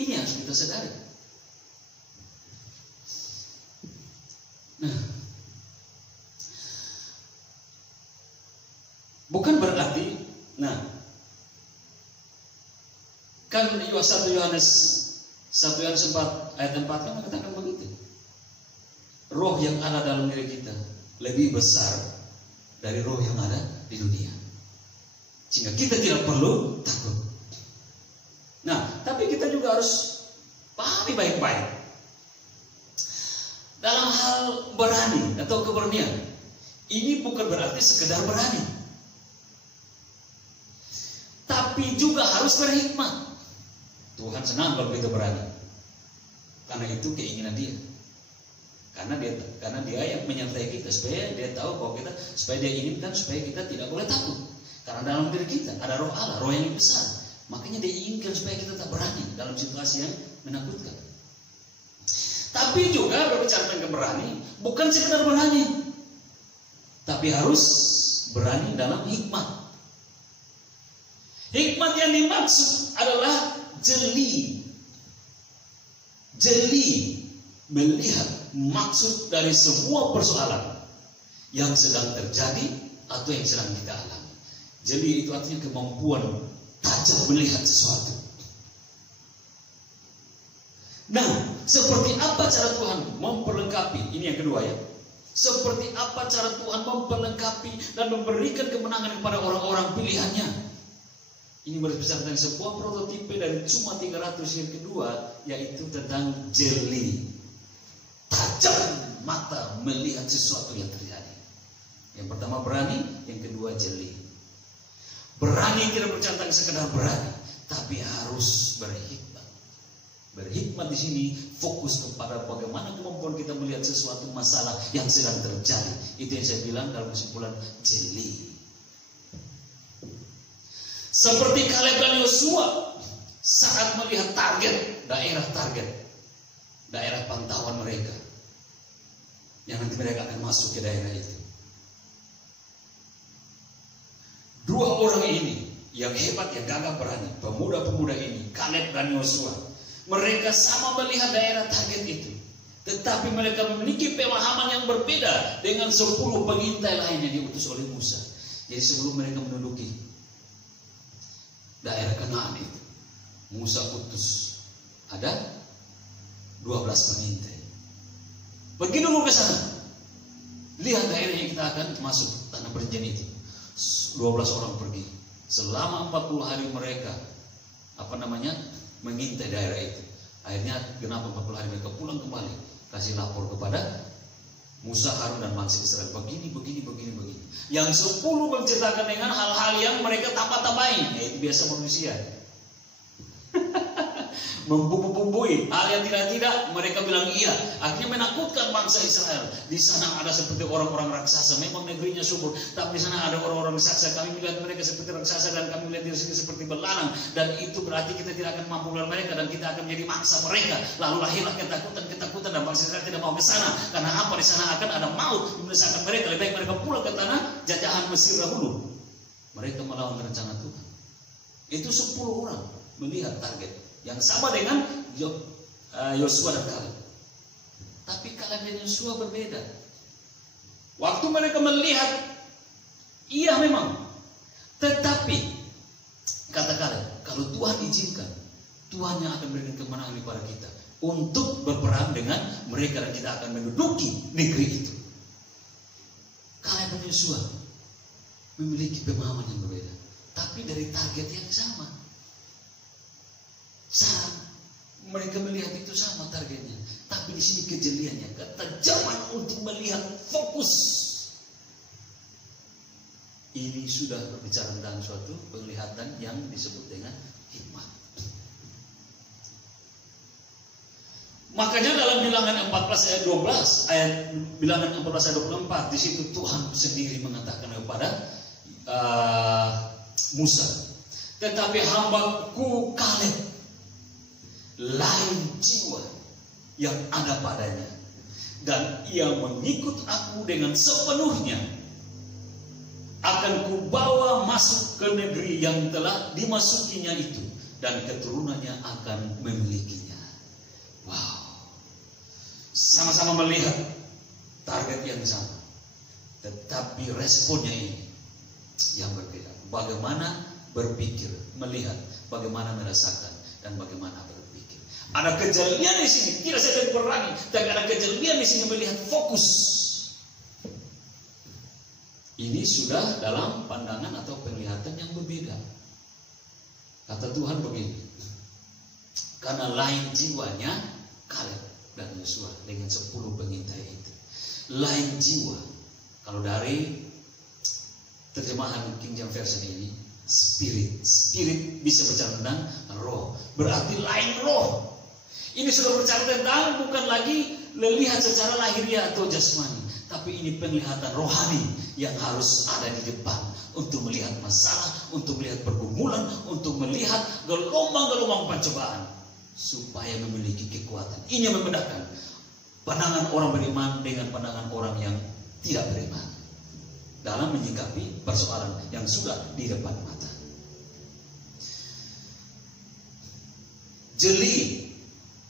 Ini yang harus kita sadari. Nah, bukan berarti, kan 1 Yohanes 4 ayat 4 kan mengatakan begitu. Roh yang ada dalam diri kita lebih besar dari roh yang ada di dunia. Sehingga kita tidak perlu takut. Nah, tapi kita juga harus pahami baik-baik. Dalam hal berani atau keberanian, ini bukan berarti sekedar berani, tapi juga harus berhikmat. Tuhan senang kalau kita berani, karena itu keinginan Dia. Karena dia yang menyertai kita, supaya Dia tahu bahwa kita, supaya Dia inginkan supaya kita tidak boleh takut. Karena dalam diri kita ada roh Allah, roh yang lebih besar. Makanya Dia inginkan supaya kita tak berani dalam situasi yang menakutkan. Tapi juga berbicara tentang berani, bukan sekedar berani, tapi harus berani dalam hikmat. Hikmat yang dimaksud adalah jeli melihat maksud dari semua persoalan yang sedang terjadi atau yang sedang kita alami. Jeli itu artinya kemampuan tajam melihat sesuatu. Nah, seperti apa cara Tuhan memperlengkapi? Ini yang kedua ya. Seperti apa cara Tuhan memperlengkapi dan memberikan kemenangan kepada orang-orang pilihannya? Ini berbicara tentang sebuah prototipe dari cuma 300 yang kedua, yaitu tentang jeli. Tajam mata melihat sesuatu yang terjadi. Yang pertama berani, yang kedua jeli. Berani tidak berbicara tentang sekedar berani, tapi harus berhikmat. Berhikmat di sini fokus kepada bagaimana kemampuan kita melihat sesuatu masalah yang sedang terjadi. Itu yang saya bilang dalam kesimpulan jeli. Seperti Kaleb dan Yosua saat melihat daerah pantauan mereka, yang nanti mereka akan masuk ke daerah itu. Dua orang ini yang hebat, yang gagah berani, pemuda-pemuda ini, Kaleb dan Yosua, mereka sama melihat daerah target itu, tetapi mereka memiliki pemahaman yang berbeda dengan 10 pengintai lain yang diutus oleh Musa. Jadi sebelum mereka menduduki daerah Kanaan itu, Musa utus ada 12 pengintai. Pergi dulu ke sana. Lihat daerah yang kita akan masuk tanah perjanjian itu. 12 orang pergi. Selama 40 hari mereka mengintai daerah itu. Akhirnya genap 40 hari mereka pulang kembali, kasih lapor kepada Musa, Harun dan bangsa Israel. Begini. Yang 10 menceritakan dengan hal-hal yang mereka tambah-tambahin. Itu biasa manusia. Membumbu-bumbui hal yang tidak mereka bilang iya. Akhirnya menakutkan bangsa Israel. Di sana ada seperti orang-orang raksasa. Memang negerinya subur, tapi di sana ada orang-orang raksasa. Kami melihat mereka seperti raksasa dan kami melihat di sini seperti belalang. Dan itu berarti kita tidak akan mampu melawan mereka dan kita akan menjadi mangsa mereka. Lalu lahirlah ketakutan dan bangsa Israel tidak mau ke sana. Karena apa? Di sana akan ada maut menyesatkan mereka. Lebih baik mereka pulang ke tanah jajahan Mesir dahulu. Mereka melawan rencana Tuhan. Itu 10 orang melihat target yang sama dengan Yosua dan Kaleb. Tapi Kaleb dan Yosua berbeda. Waktu mereka melihat, iya memang. Tetapi kata Kaleb, kalau Tuhan izinkan, Tuhan yang akan memberikan kemenangan kepada kita untuk berperang dengan mereka dan kita akan menduduki negeri itu. Kaleb dan Yosua memiliki pemahaman yang berbeda, tapi dari target yang sama. Mereka melihat itu sama targetnya, tapi di sini kejeliannya, ketajaman untuk melihat fokus. Ini sudah berbicara tentang suatu penglihatan yang disebut dengan hikmat. Makanya dalam Bilangan 14 ayat 12, Bilangan 14 ayat 24, di situ Tuhan sendiri mengatakan kepada Musa, tetapi hambaku Kaleb lain jiwa yang ada padanya, dan ia mengikut aku dengan sepenuhnya. Akan kubawa masuk ke negeri yang telah dimasukinya itu, dan keturunannya akan memilikinya. Wow, sama-sama melihat target yang sama, tetapi responnya ini yang berbeda. Bagaimana berpikir, melihat, bagaimana merasakan, dan bagaimana berpikir. Ada kejelian di sini, tidak saja berani, tapi ada kejelian di sini melihat fokus. Ini sudah dalam pandangan atau penglihatan yang berbeda. Kata Tuhan begini, karena lain jiwanya Kaleb dan Yosua dengan 10 pengintai itu. Lain jiwa. Kalau dari terjemahan King James Version ini, spirit bisa bicara tentang roh, berarti lain roh. Ini sudah bicara tentang bukan lagi melihat secara lahiriah atau jasmani, tapi ini penglihatan rohani yang harus ada di depan untuk melihat masalah, untuk melihat pergumulan, untuk melihat gelombang-gelombang pencobaan, supaya memiliki kekuatan. Ini yang membedakan pandangan orang beriman dengan pandangan orang yang tidak beriman dalam menyikapi persoalan yang sudah di depan mata. Jeli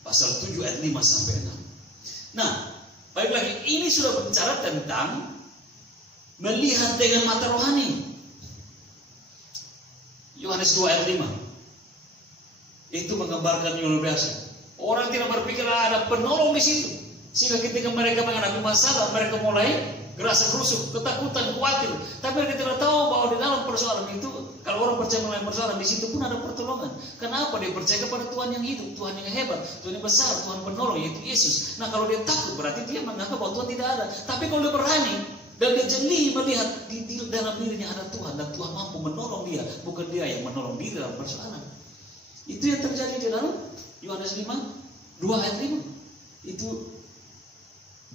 pasal 7 ayat 5 sampai 6. Nah, baik lagi, ini sudah berbicara tentang melihat dengan mata rohani. Yohanes 2 ayat 5. Itu menggambarkan yang luar biasa. Orang tidak berpikir ada penolong di situ. Sehingga ketika mereka menghadapi masalah, mereka mulai gerasa gerusuk, ketakutan, khawatir. Tapi mereka tidak tahu bahwa di dalam persoalan itu, kalau orang percaya mengenai persoalan, di situ pun ada pertolongan. Kenapa? Dia percaya kepada Tuhan yang hidup, Tuhan yang hebat, Tuhan yang besar, Tuhan penolong, yaitu Yesus. Nah, kalau dia takut, berarti dia menganggap bahwa Tuhan tidak ada. Tapi kalau dia berani dan dia jeli melihat di dalam dirinya ada Tuhan, dan Tuhan mampu menolong dia, bukan dia yang menolong diri dalam persoalan. Itu yang terjadi di dalam Yohanes 5, 2 ayat 5. Itu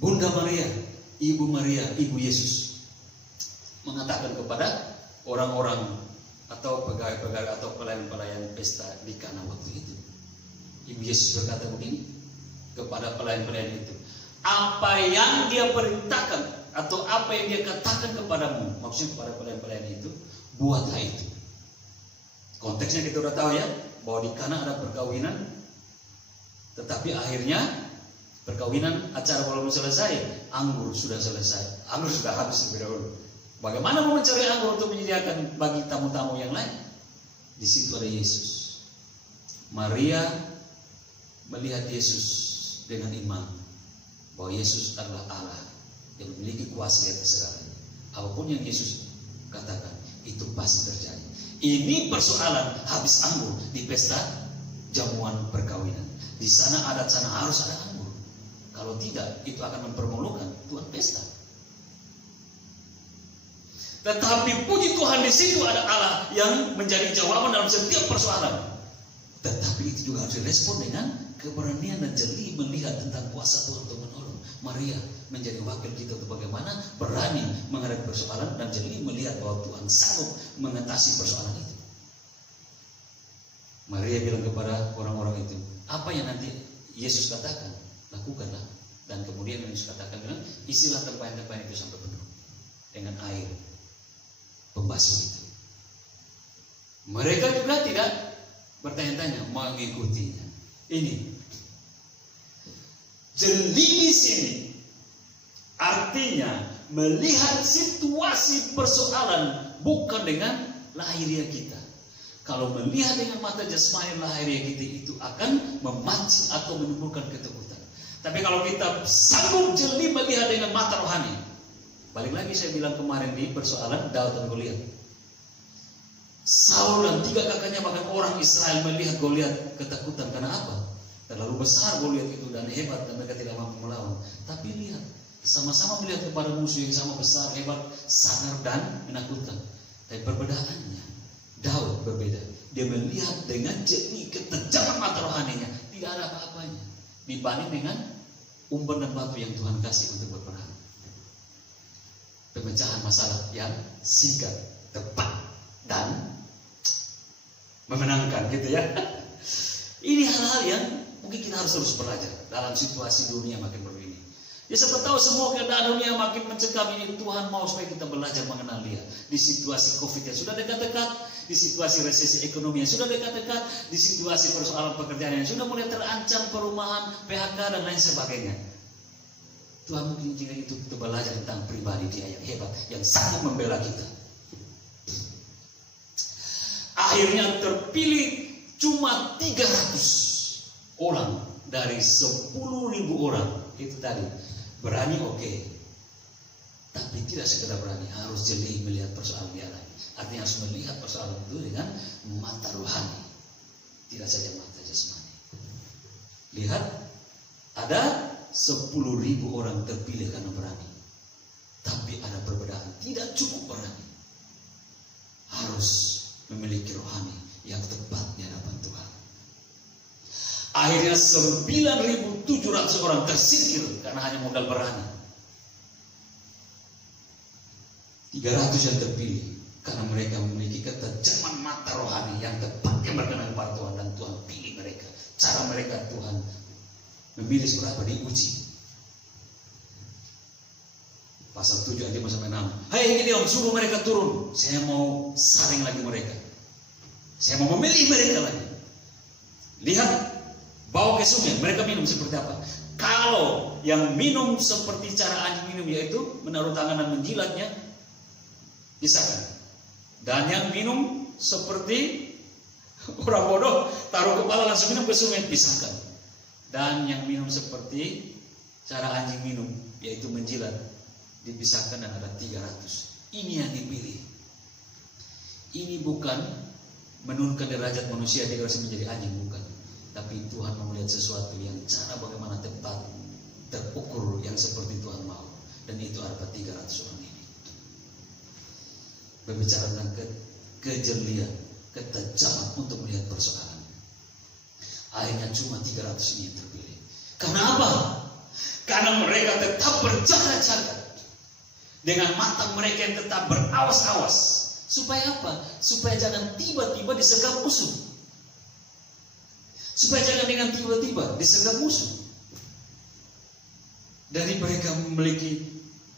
Bunda Maria, Ibu Maria, Ibu Yesus, mengatakan kepada orang-orang atau pegawai-pegawai atau pelayan-pelayan pesta di Kana waktu itu. Ibu Yesus berkata begini kepada pelayan-pelayan itu, apa yang dia perintahkan atau apa yang dia katakan kepadamu, maksudnya kepada pelayan-pelayan itu, buatlah itu. Konteksnya kita sudah tahu ya, bahwa di Kana ada perkawinan, tetapi akhirnya perkawinan acara belum selesai, anggur sudah selesai, anggur sudah habis lebih dahulu. Bagaimana mau mencari anggur untuk menyediakan bagi tamu-tamu yang lain? Di situ ada Yesus. Maria melihat Yesus dengan iman. bahwa Yesus adalah Allah yang memiliki kuasa di atas segalanya. Apapun yang Yesus katakan itu pasti terjadi. Ini persoalan habis anggur di pesta jamuan perkawinan. Di sana adat sana harus ada anggur. Kalau tidak, itu akan mempermalukan Tuhan pesta. Tetapi puji Tuhan, di situ ada Allah yang menjadi jawaban dalam setiap persoalan. Tetapi itu juga harus direspon dengan keberanian dan jeli melihat tentang kuasa Tuhan untuk menolong. Maria menjadi wakil kita untuk bagaimana berani menghadapi persoalan dan jeli melihat bahwa Tuhan sanggup mengatasi persoalan itu. Maria bilang kepada orang-orang itu, apa yang nanti Yesus katakan, lakukanlah. Dan kemudian Yesus katakan, bilang, isilah tempayan-tempayan itu sampai penuh dengan air pembasuh itu. Mereka juga tidak bertanya-tanya, mengikutinya. Ini jeli di sini artinya melihat situasi persoalan bukan dengan lahiriah kita. Kalau melihat dengan mata jasmani lahiriah kita itu akan memancing atau menimbulkan ketakutan. Tapi kalau kita sanggup jeli melihat dengan mata rohani, balik lagi saya bilang kemarin di persoalan Daud dan Goliat. Saul dan 3 kakaknya bahkan orang Israel melihat Goliat ketakutan karena apa? Terlalu besar Goliat itu dan hebat dan mereka tidak mampu melawan. Tapi lihat, sama-sama melihat kepada musuh yang sama besar, hebat, sangar dan menakutkan. Tapi perbedaannya, Daud berbeda. Dia melihat dengan jeli ketajaman mata rohaninya, tidak ada apa-apanya dibanding dengan umpan dan batu yang Tuhan kasih untuk berperang. Pemecahan masalah yang singkat, tepat, dan memenangkan, gitu ya. Ini hal-hal yang mungkin kita harus terus belajar dalam situasi dunia makin begini. Ya, siapa tahu semua keadaan dunia makin mencekam ini, Tuhan mau supaya kita belajar mengenal Dia. Di situasi COVID yang sudah dekat-dekat, di situasi resesi ekonomi yang sudah dekat-dekat, di situasi persoalan pekerjaan yang sudah mulai terancam, perumahan, PHK dan lain sebagainya. Tuhan mungkin jika itu kita belajar tentang pribadi Dia yang hebat, yang sanggup membela kita. Akhirnya terpilih cuma 300 orang dari 10.000 orang. Itu tadi berani, oke. Tapi tidak sekedar berani, harus jeli melihat persoalan dia lagi. Artinya harus melihat persoalan itu dengan mata rohani, tidak saja mata jasmani. Lihat, ada 10.000 orang terpilih karena berani. Tapi ada perbedaan, tidak cukup berani, harus memiliki rohani yang tepat di hadapan Tuhan. Akhirnya 9.700 orang tersingkir karena hanya modal berani. 300 yang terpilih karena mereka memiliki ketajaman mata rohani yang tepat yang berkenan kepada Tuhan, dan Tuhan pilih mereka. Cara mereka Tuhan memilih seberapa diuji. Pasal 7 ayat 5-6. Hai Gideon, suruh mereka turun. Saya mau saring lagi mereka. Saya mau memilih mereka lagi. Lihat, bawa ke sungai, mereka minum seperti apa? Kalau yang minum seperti cara anjing minum, yaitu menaruh tangan dan menjilatnya, pisahkan. Dan yang minum seperti orang bodoh, taruh kepala langsung minum ke sungai, pisahkan. Dan yang minum seperti cara anjing minum, yaitu menjilat, dipisahkan, dan ada 300. Ini yang dipilih. Ini bukan menurunkan derajat manusia dia harus menjadi anjing, bukan. Tapi Tuhan mau melihat sesuatu yang cara bagaimana tepat, terukur, yang seperti Tuhan mau. Dan itu ada 300 orang ini. Berbicara tentang kejelian, ketajaman untuk melihat persoalan. Akhirnya cuma 300 ini yang terpilih. Karena apa? Karena mereka tetap berjaga-jaga, dengan mata mereka yang tetap berawas-awas. Supaya apa? Supaya jangan tiba-tiba disergap musuh. Supaya jangan dengan tiba-tiba disergap musuh. Dari mereka memiliki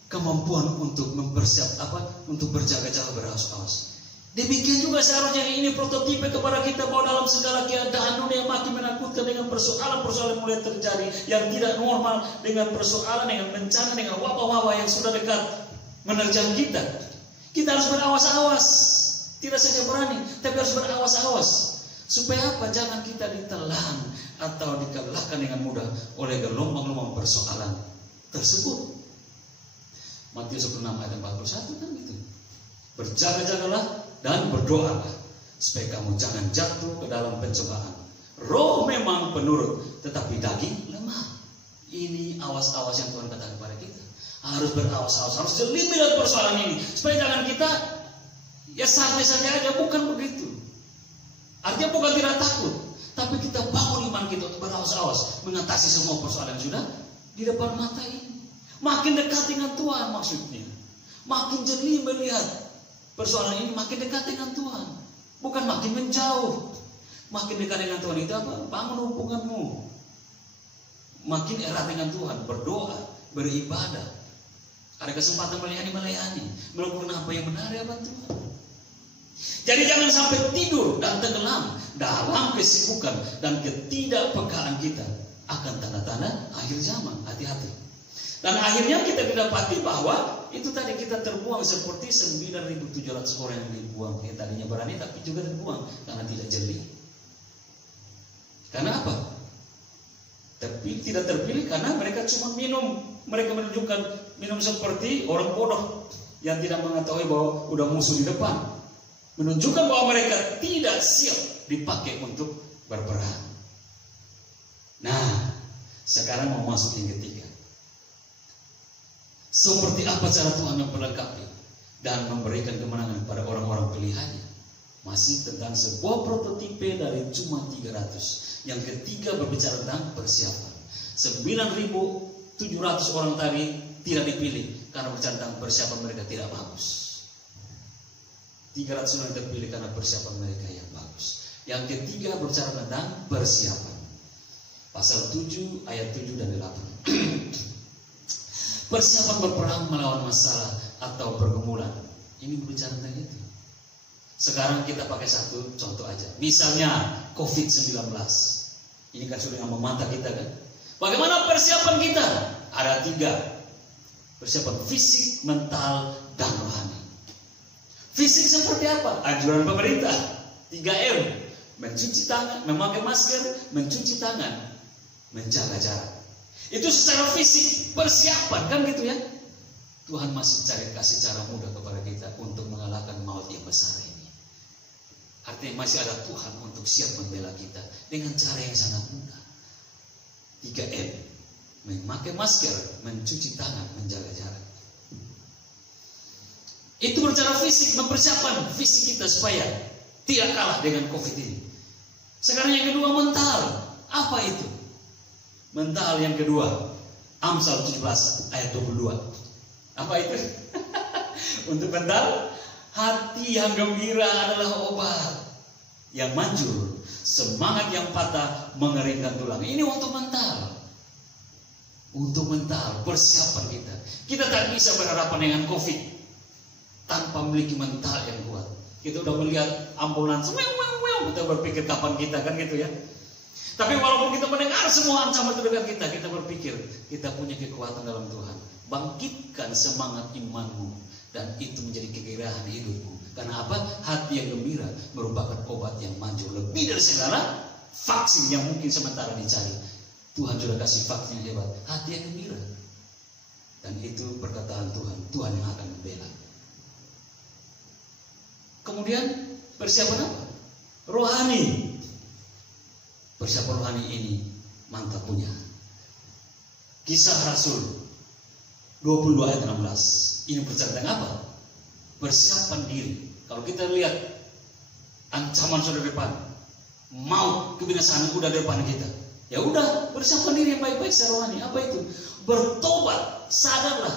kemampuan untuk untuk berjaga-jaga, berawas-awas. Demikian juga seharusnya ini prototipe kepada kita, bahwa dalam segala keadaan dunia makin menakutkan, dengan persoalan-persoalan mulai terjadi yang tidak normal, dengan persoalan, dengan bencana, dengan wabah-wabah yang sudah dekat menerjang kita. Kita harus berawas-awas, tidak saja berani, tapi harus berawas-awas. Supaya apa? Jangan kita ditelan atau dikalahkan dengan mudah oleh gelombang-gelombang persoalan tersebut. Matius 26 ayat 41 kan gitu. Berjaga-jagalah dan berdoalah supaya kamu jangan jatuh ke dalam pencobaan. Roh memang penurut, tetapi daging lemah. Ini awas-awas yang Tuhan katakan kepada kita. Harus berawas-awas, harus jeli melihat persoalan ini, supaya jangan kita ya santai-santai aja. Bukan begitu. Artinya bukan tidak takut, tapi kita bangun iman kita untuk berawas-awas mengatasi semua persoalan yang sudah di depan mata ini. Makin dekat dengan Tuhan maksudnya, makin jeli melihat persoalan ini, makin dekat dengan Tuhan, bukan makin menjauh. Makin dekat dengan Tuhan itu apa? Bangun hubunganmu, makin erat dengan Tuhan, berdoa, beribadah, ada kesempatan melayani, melakukan apa yang benar ya Tuhan. Jadi jangan sampai tidur dan tenggelam dalam kesibukan dan ketidakpekaan kita akan tanda-tanda akhir zaman. Hati-hati. Dan akhirnya kita didapati bahwa itu tadi kita terbuang seperti 9.700 orang yang dibuang. Yang tadinya berani tapi juga terbuang karena tidak jeli. Karena apa? Tapi tidak terpilih karena mereka cuma minum. Mereka menunjukkan minum seperti orang bodoh yang tidak mengetahui bahwa udah musuh di depan. Menunjukkan bahwa mereka tidak siap dipakai untuk berperang. Nah, sekarang mau masuk yang ketiga. Seperti apa cara Tuhan memperlengkapi dan memberikan kemenangan kepada orang-orang pilihannya? Masih tentang sebuah prototipe dari cuma 300. Yang ketiga berbicara tentang persiapan. 9.700 orang tadi tidak dipilih karena berbicara tentang persiapan mereka tidak bagus. 300 orang terpilih karena persiapan mereka yang bagus. Yang ketiga berbicara tentang persiapan. Pasal 7 ayat 7 dan 8. Persiapan berperang melawan masalah atau pergumulan. Ini berbicara tentang itu. Sekarang kita pakai satu contoh aja. Misalnya COVID-19. Ini kan sudah memantah kita kan. Bagaimana persiapan kita? Ada 3. Persiapan fisik, mental, dan rohani. Fisik seperti apa? Anjuran pemerintah 3M. Mencuci tangan, memakai masker, mencuci tangan, menjaga jarak. Itu secara fisik, persiapan kan gitu ya. Tuhan masih kasih cara mudah kepada kita untuk mengalahkan maut yang besar ini. Artinya masih ada Tuhan untuk siap membela kita dengan cara yang sangat mudah. 3M, memakai masker, mencuci tangan, menjaga jarak. Itu berbicara fisik, mempersiapkan fisik kita supaya tidak kalah dengan COVID ini. Sekarang yang kedua, mental. Apa itu? Mental yang kedua, Amsal 17 ayat 22. Apa itu? Untuk mental, hati yang gembira adalah obat. Yang manjur, semangat yang patah mengeringkan tulang. Ini untuk mental. Untuk mental, persiapan kita. Kita tak bisa berhadapan dengan COVID tanpa memiliki mental yang kuat. Kita udah melihat ambulans, kita berpikir kapan kita kan gitu ya. Tapi walaupun kita mendengar semua ancaman terdekat kita berpikir kita punya kekuatan dalam Tuhan. Bangkitkan semangat imanmu dan itu menjadi kegairahan hidupmu. Karena apa? Hati yang gembira merupakan obat yang manjur, lebih dari segala vaksin yang mungkin sementara dicari. Tuhan sudah kasih vaksin yang hebat, hati yang gembira. Dan itu perkataan Tuhan, Tuhan yang akan membela. Kemudian persiapan apa? Rohani. Persiapan rohani ini mantap punya. Kisah Rasul 22 ayat 16. Ini berbicara tentang apa? Persiapan diri. Kalau kita lihat ancaman sudah depan, maut, kebinasaan udah depan kita. Ya udah, persiapan diri yang baik-baik secara rohani. Apa itu? Bertobat, sadarlah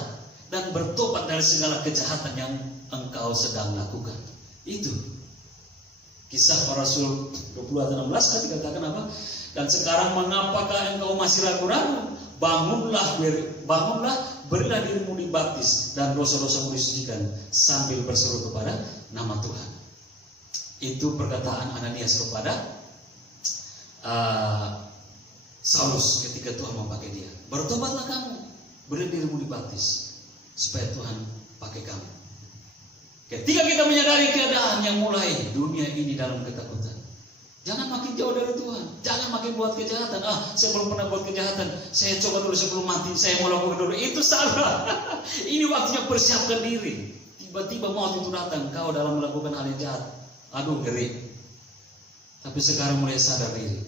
dan bertobat dari segala kejahatan yang engkau sedang lakukan. Itu Kisah para Rasul 20 ayat 16 kan dikatakan apa? Dan sekarang mengapakah engkau masih ragu-ragu? Bangunlah, berilah dirimu dibaptis dan dosa-dosamu disucikan sambil berseru kepada nama Tuhan. Itu perkataan Ananias kepada Saulus ketika Tuhan memakai dia. Bertobatlah kamu, berilah dirimu dibaptis supaya Tuhan pakai kamu. Ketika kita menyadari keadaan yang mulai dunia ini dalam ketakutan, Jangan makin jauh dari Tuhan. Jangan makin buat kejahatan. Saya belum pernah buat kejahatan. Saya coba dulu sebelum mati. Saya mau lakukan dulu. Itu salah. Ini waktunya persiapkan diri. Tiba-tiba maut itu datang. Kau dalam melakukan hal yang jahat. Aduh, ngeri. Tapi sekarang mulai sadar diri.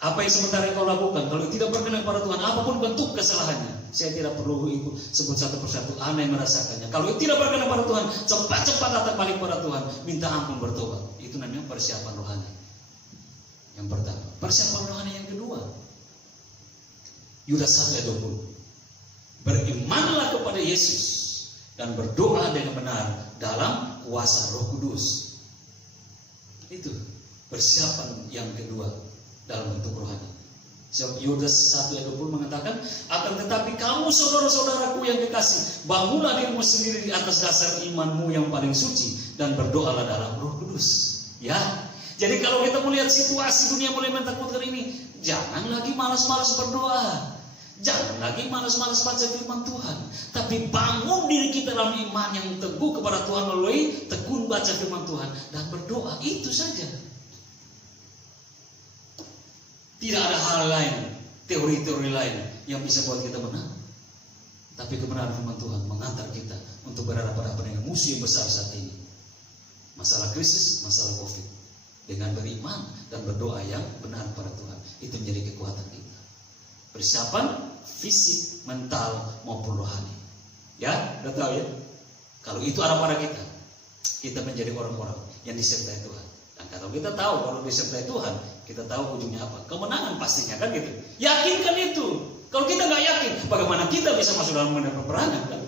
Apa yang sementara kau lakukan, kalau tidak berkenan kepada Tuhan, apapun bentuk kesalahannya, saya tidak perlu sebut satu persatu. Anda yang merasakannya. Kalau tidak berkenan kepada Tuhan, cepat-cepat datang balik kepada Tuhan. Minta ampun, bertobat. Itu namanya persiapan rohani. Yang pertama, persiapan rohani yang kedua. Yudas 1 ayat 20. Berimanlah kepada Yesus dan berdoa dengan benar dalam kuasa Roh Kudus. Itu persiapan yang kedua dalam bentuk rohani. Yudas 1 ayat 20 mengatakan, akan tetapi kamu saudara-saudaraku yang kekasih, bangunlah dirimu sendiri di atas dasar imanmu yang paling suci dan berdoalah dalam Roh Kudus. Ya. Jadi kalau kita melihat situasi dunia mulai menakutkan ini, jangan lagi malas-malas berdoa. Jangan lagi malas-malas baca firman Tuhan. Tapi bangun diri kita dalam iman yang teguh kepada Tuhan melalui tekun baca firman Tuhan dan berdoa. Itu saja. Tidak ada hal lain, teori-teori lain yang bisa buat kita menang. Tapi kebenaran firman Tuhan mengantar kita untuk berhadapan-hadapan dengan musuh yang besar saat ini. Masalah krisis, masalah COVID. Dengan beriman dan berdoa yang benar pada Tuhan, itu menjadi kekuatan kita. Persiapan fisik, mental maupun rohani. Ya, udah tahu ya. Kalau itu ada pada kita menjadi orang-orang yang disertai Tuhan. Dan kalau kita tahu kalau disertai Tuhan, kita tahu ujungnya apa? Kemenangan pastinya, kan gitu. Yakinkan itu. Kalau kita nggak yakin, bagaimana kita bisa masuk dalam medan peperangan? Kan?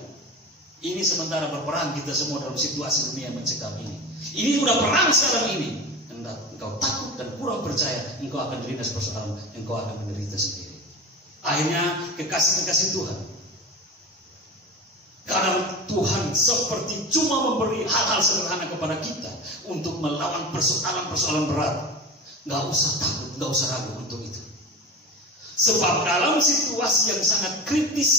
Ini sementara berperang kita semua dalam situasi dunia yang mencekam ini. Ini sudah perang sekarang ini. Engkau takut dan kurang percaya, engkau akan dilindas persoalan, engkau akan menderita sendiri. Akhirnya kekasih-kekasih Tuhan, kadang Tuhan seperti cuma memberi hal-hal sederhana kepada kita untuk melawan persoalan-persoalan berat. Gak usah takut, gak usah ragu untuk itu. Sebab dalam situasi yang sangat kritis,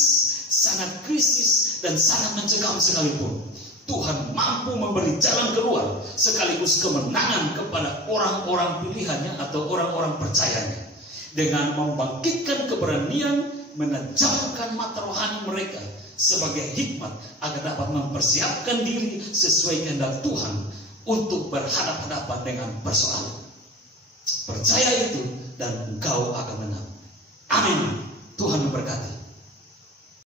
sangat krisis dan sangat mencekam sekalipun, Tuhan mampu memberi jalan keluar sekaligus kemenangan kepada orang-orang pilihannya atau orang-orang percayanya. Dengan membangkitkan keberanian, menajamkan mata rohani mereka sebagai hikmat agar dapat mempersiapkan diri sesuai kehendak Tuhan untuk berhadapan-hadapan dengan persoalan. Percaya itu dan engkau akan menang. Amin. Tuhan memberkati.